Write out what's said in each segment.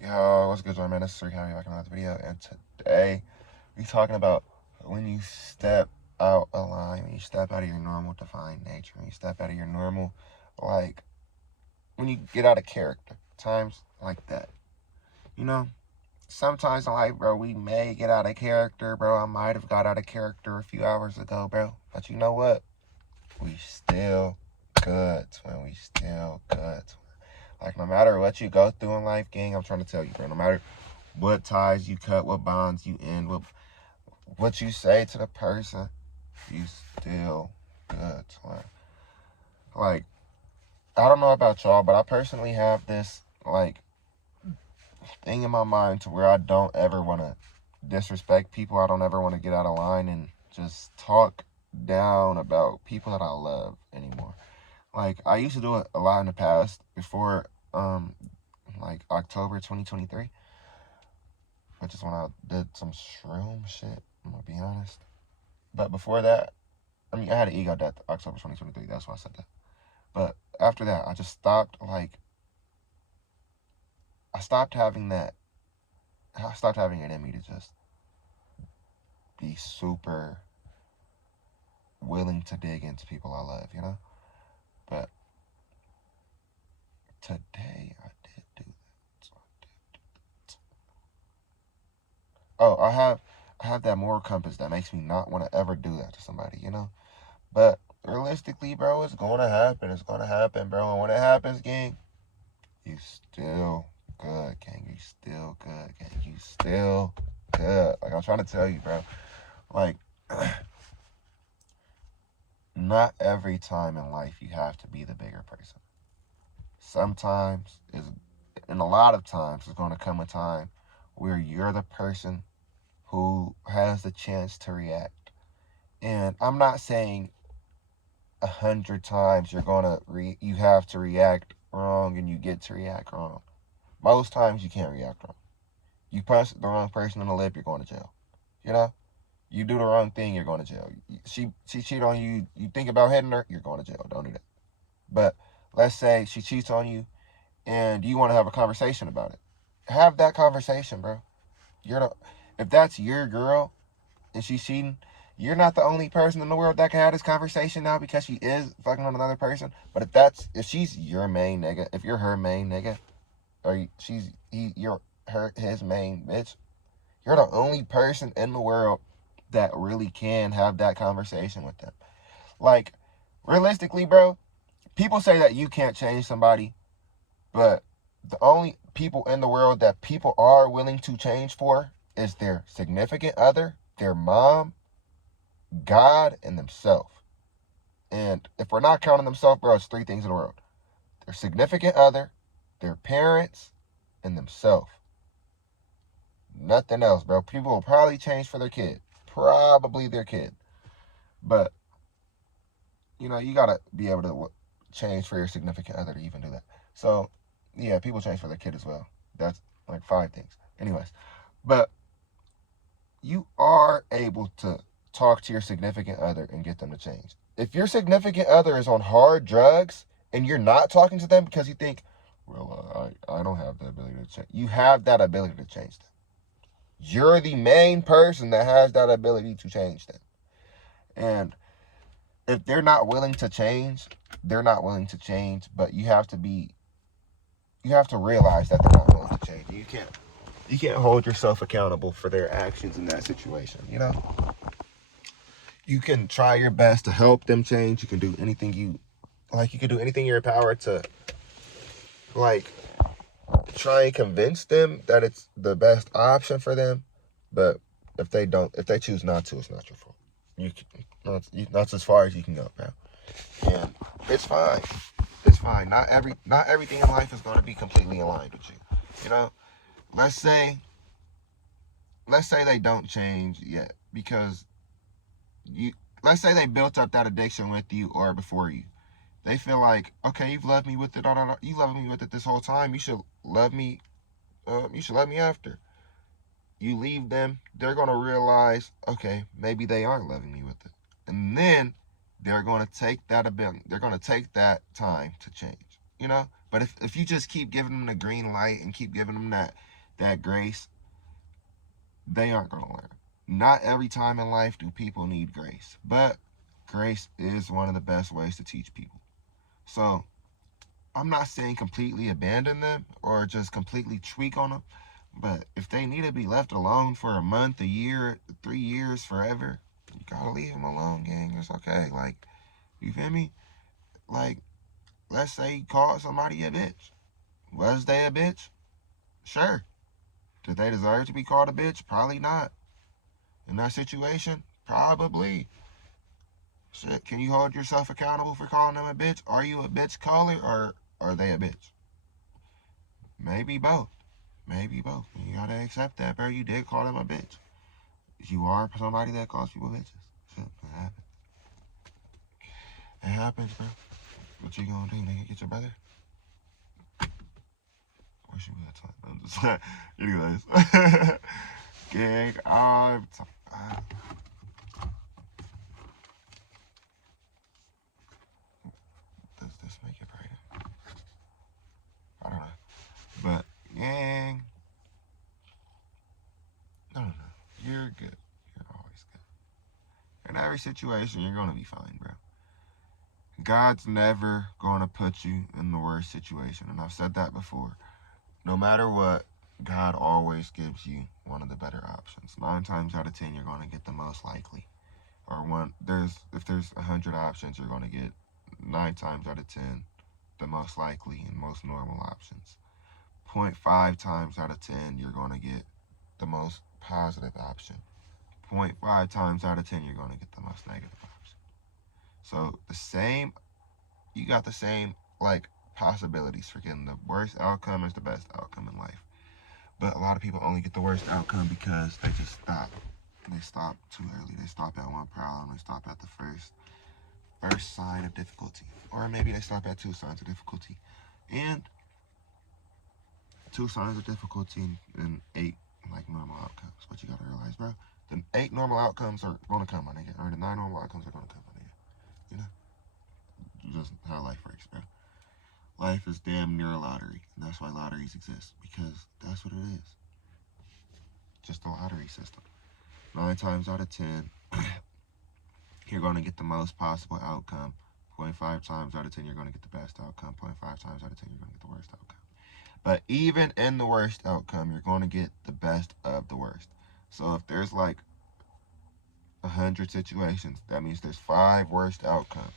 Yo, what's good, man? This is Sir County back in another video, and today we talking about when you step out of line, when you step out of your normal defined nature, when you step out of your normal, like, when you get out of character. Times like that, you know? Sometimes in life, bro, we may get out of character, bro. I might have got out of character a few hours ago, bro. But you know what? We still good, twin. We still good, twin. Like, no matter what you go through in life, gang, I'm trying to tell you, bro, no matter what ties you cut, what bonds you end, what you say to the person, you still good, twin. Like, I don't know about y'all, but I personally have this, like, thing in my mind to where I don't ever want to disrespect people. I don't ever want to get out of line and just talk down about people that I love anymore. Like, I used to do it a lot in the past before, like, October 2023, which is when I did some shroom shit, I'm gonna be honest. But before that, I mean, I had an ego death October 2023. That's why I said that. But after that, I just stopped, like, I stopped having that. I stopped having it in me to just be super willing to dig into people I love, you know? But today, I did do that. So I did do that. Oh, I have that moral compass that makes me not want to ever do that to somebody, you know? But realistically, bro, it's gonna happen. It's gonna happen, bro. And when it happens, gang, you still good, gang. You still good, gang. You still good. Like, I'm trying to tell you, bro. Like, not every time in life you have to be the bigger person. Sometimes, and a lot of times, it's gonna come a time where you're the person who has the chance to react. And I'm not saying 100 times you have to react wrong and you get to react wrong. Most times you can't react wrong. You punch the wrong person in the lip, you're going to jail. You know, you do the wrong thing, you're going to jail. She cheat on you, you think about hitting her, you're going to jail. Don't do that. But let's say she cheats on you and you want to have a conversation about it. Have that conversation, bro. You're the, if that's your girl and she's cheating, you're not the only person in the world that can have this conversation now because she is fucking on another person. But if she's your main nigga, if you're her main nigga, or you're his main bitch, you're the only person in the world that really can have that conversation with them. Like, realistically, bro, people say that you can't change somebody, but the only people in the world that people are willing to change for is their significant other, their mom, God, and themselves. And if we're not counting themselves, bro, it's three things in the world: their significant other, their parents, and themselves. Nothing else, bro. People will probably change for their kid. Probably their kid. But, you gotta be able to change for your significant other to even do that. So, yeah, people change for their kid as well. That's like 5 things. Anyways, but you are able to talk to your significant other and get them to change. If your significant other is on hard drugs and you're not talking to them because you think, well, I don't have the ability to change. You have that ability to change them. You're the main person that has that ability to change them. And if they're not willing to change, they're not willing to change, but you have to realize that they're not willing to change. You can't hold yourself accountable for their actions in that situation, you know? You can try your best to help them change. You can do anything you can do anything in your power to, like, try and convince them that it's the best option for them. But if they choose not to, it's not your fault. That's as far as you can go, bro. And it's fine. It's fine. Not everything in life is going to be completely aligned with you. You know, let's say they don't change yet because you. Let's say they built up that addiction with you or before you. They feel like, okay, you've loved me with it. You love me with it this whole time. You should love me. You should love me after. You leave them, they're going to realize, okay, maybe they aren't loving me with it. And then they're going to take that ability, they're going to take that time to change. you know? But if you just keep giving them the green light and keep giving them that grace, they aren't going to learn. Not every time in life do people need grace, but grace is one of the best ways to teach people. So I'm not saying completely abandon them or just completely tweak on them, but if they need to be left alone for a month, a year, 3 years, forever, you gotta leave them alone, gang. It's okay. Like, you feel me? Like, let's say you called somebody a bitch. Was they a bitch? Sure. Did they deserve to be called a bitch? Probably not. In that situation, probably. Shit, can you hold yourself accountable for calling them a bitch? Are you a bitch caller or are they a bitch? Maybe both. Maybe both. You gotta accept that, bro. You did call them a bitch. You are somebody that calls people bitches. Shit, it happens. It happens, bro. What you gonna do, nigga? Get your brother? Wish you had time. I'm just like, anyways. Gang, does this make it brighter? I don't know. But, gang, no. You're good. You're always good. In every situation, you're gonna be fine, bro. God's never gonna put you in the worst situation. And I've said that before. No matter what, God always gives you one of the better options. 9 times out of 10, you're going to get the most likely. Or if there's 100 options, you're going to get 9 times out of 10 the most likely and most normal options. 0.5 times out of 10, you're going to get the most positive option. 0.5 times out of 10, you're going to get the most negative option. So you got the same, like, possibilities for getting the worst outcome as the best outcome in life. But a lot of people only get the worst outcome because they just stop. They stop too early. They stop at one problem. They stop at the first sign of difficulty. Or maybe they stop at 2 signs of difficulty. And 2 signs of difficulty and 8 like normal outcomes. But you gotta realize, bro, the 8 normal outcomes are gonna come, my nigga. Or the 9 normal outcomes are gonna come, my nigga. You know? Just how life works, bro. Life is damn near a lottery. And that's why lotteries exist. Because that's what it is. Just a lottery system. 9 times out of 10, you're going to get the most possible outcome. 0.5 times out of 10, you're going to get the best outcome. 0.5 times out of 10, you're going to get the worst outcome. But even in the worst outcome, you're going to get the best of the worst. So if there's like 100 situations, that means there's 5 worst outcomes.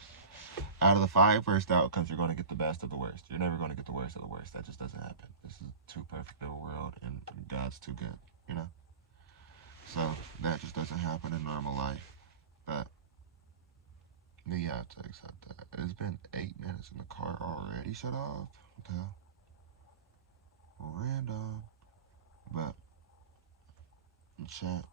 Out of the 5 worst outcomes, you're going to get the best of the worst. You're never going to get the worst of the worst. That just doesn't happen. This is too perfect of a world, and God's too good, you know? So that just doesn't happen in normal life. But you have to accept that. It's been 8 minutes in the car already. Shut off. What the hell? Random. But, chat.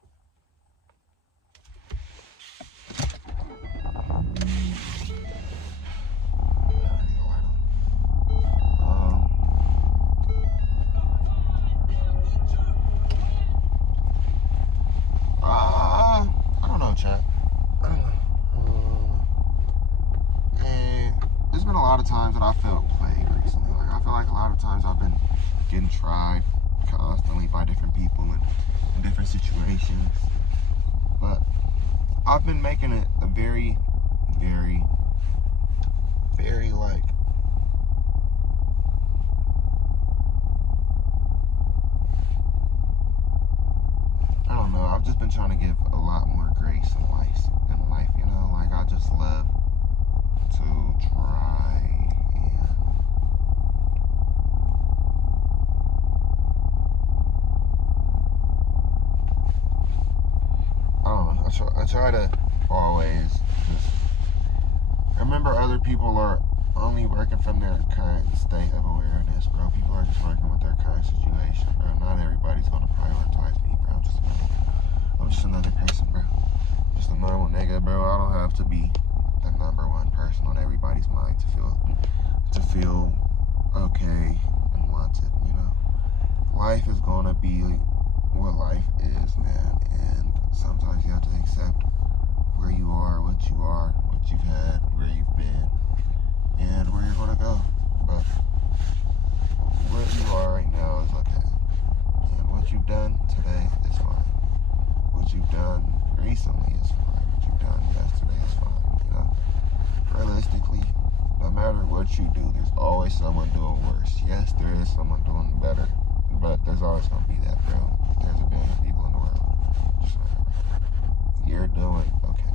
I don't know, chat. I don't know. And there's been a lot of times that I felt played recently. Like, I feel like a lot of times I've been getting tried constantly by different people in different situations. But I've been making it a very, very, very, like, I don't know, I've just been trying to give a lot more grace in life, you know? Like, I just love to try and I don't know, I try to always just remember other people are only working from their current state of awareness, bro. People are just working with their current situation, bro. Not everybody's gonna prioritize me, bro. I'm just another person, bro. Just a normal nigga, bro. I don't have to be the #1 person on everybody's mind to feel okay and wanted, you know. Life is gonna be what life is, man, and sometimes you have to accept where you are, what you've had, where you've been, and where you're gonna go. But where you are right now is okay. And what you've done today is fine. What you've done recently is fine. What you've done yesterday is fine. You know, realistically, no matter what you do, there's always someone doing worse. Yes, there is someone doing better, but there's always going to be that, bro. There's a billion people in the world. Just remember, you're doing okay.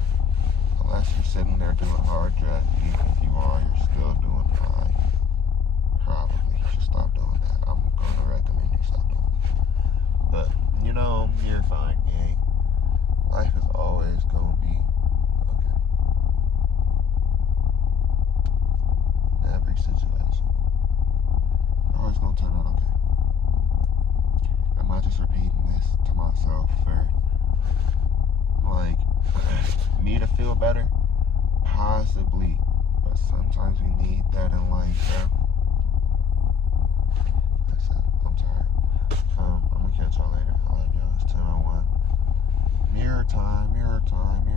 Unless you're sitting there doing hard drugs, even if you are, you're still doing fine. Probably you should stop doing that. I'm going to recommend you stop doing that. But, you know, you're fine, gang. Life is always going to be okay. In every situation. Always going to turn out okay. Am I just repeating this to myself for, like, me to feel better? Possibly. But sometimes we need that in life, bro. Like I said, I'm tired. I'm going to catch y'all later. I love y'all. It's 10:01. Mirror time, mirror time, mirror